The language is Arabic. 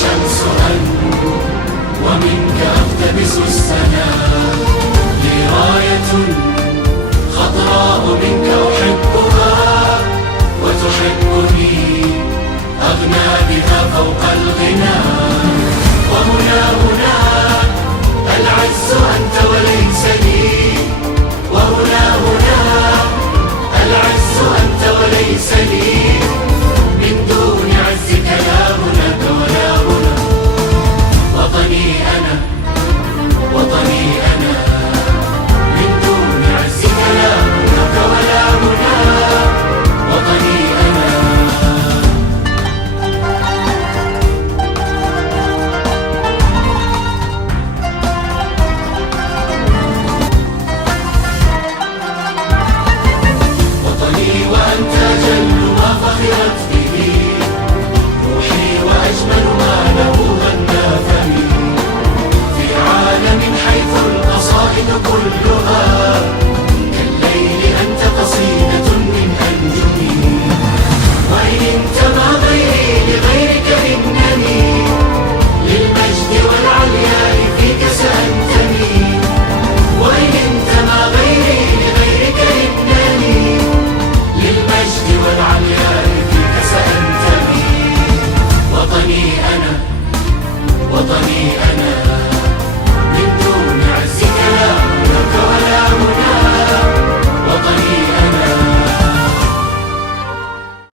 الشمس أن ومنك أقتبس السنا، لي راية خضراء منك أحبها وتحبني، أغنى بها فوق الغنى. وهنا العز أنت وليس لي، وهنا العز أنت وليس لي، من دون عزك لا هناك ولا هنا. وطني أنا